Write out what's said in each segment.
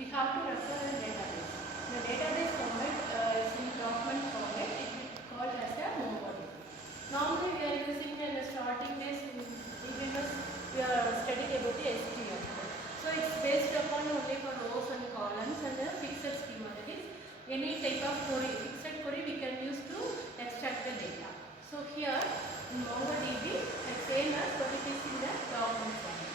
we have to refer a database. The database format is in document format. It is called as a MongoDB. Normally we are using in the starting days even we are studying about the SQL. So it's based upon only for rows and columns and a fixed schema. That is any type of query, fixed query we can use to extract the data. So here in MongoDB, the same as what it is in the document format.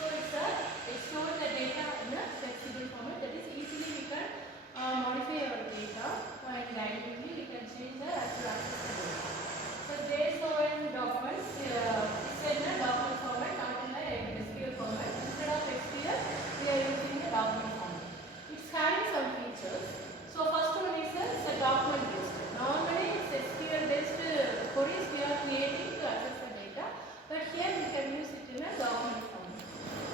So it stores the data in a flexible format. That is easily we can modify our data and dynamically we can change the access the data. So JSON documents it's in a document format, not in the SQL format. Instead of SQL, we are using the document format. It's having some features. So first one is a document based. Normally it's SQL based queries we are creating to access the data, but here we can use it in a document format.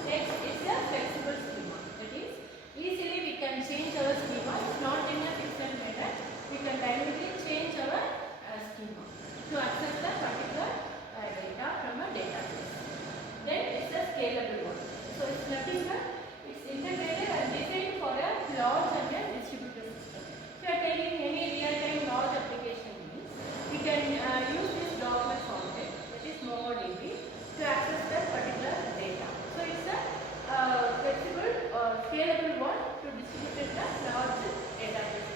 Next is a flexible schema. That is easily we can change our schema. It's not in a fixed method. We can dynamically change our schema to access the particular data from a database. Then it's a scalable one. So it's nothing but it's integrated and designed for a large and a distributed system. If you are taking any real-time large application means, we can use this document format, that is MongoDB, to access the particular data. So it's a flexible or scalable one to distribute the large database.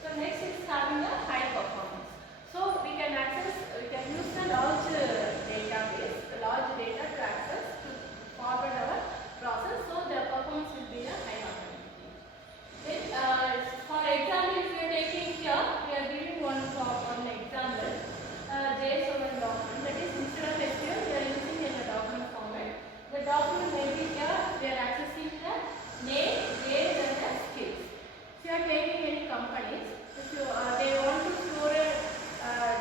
So next is having a high performance. So we can use the large database, the large data to access to forward our process. So the performance will be a high performance. Then for example, if we are taking here, we are giving one example, JSON document. That is instead of SQL, we are using in a document format. The document may be here. We are accessing the name, age, and the skills. If you are taking any companies, if you they want to store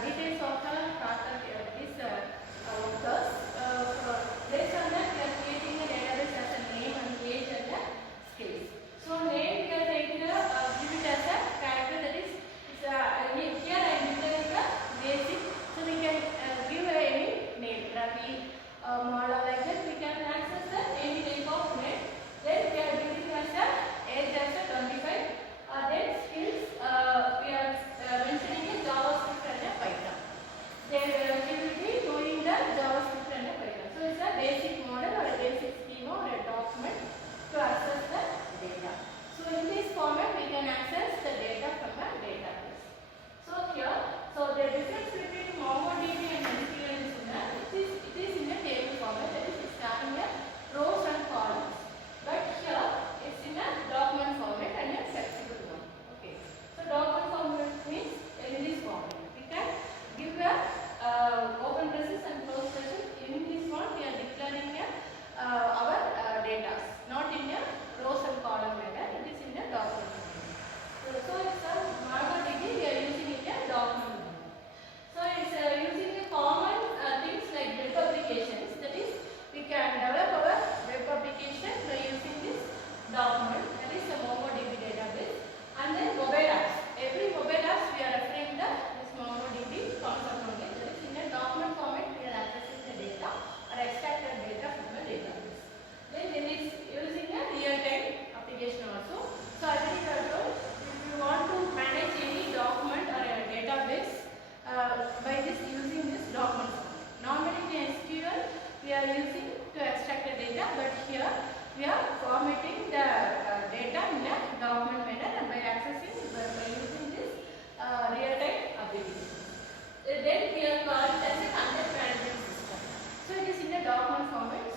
details of the workers. Based on that, we are creating a database as a name and age and the skills. So name we are taking give it as a character, that is here I am declaring the basic. So we can give any name, Ravi, Mala, like that. We can access the any type of name. Then we are giving as a age as a 25. Then skills we are mentioning a JavaScript and a Python. They will be doing the JavaScript and a Python. So it's a basic model or a basic schema or a document to access the data. So in this format we can access the data from a database. So here, so the difference between MongoDB and MySQL is it is in a table format, that is it's having a rows and columns. But here it's in a document format and a flexible one. Okay. So document format means in this format we can give a open braces and close braces. In this one we are declaring our data, not in a rows and column manner. It is in a document format. So it's a MongoDB we are using it a document format. So it's using the common things like web applications. That is we can develop our web application by using this document, that is the MongoDB database. And then mobile apps. Every mobile apps we are referring to this MongoDB concept only. That is in a document format we are accessing the data or extracted data from the database. Then it's using a real-time application also. So already I told, if you want to manage any document or a database by this using this document format. Normally in SQL we are using to extract the data, but here we are formatting the data in a document manner and by accessing by using this real-time application. Then we are calling it as a content management system. So it is in a document format.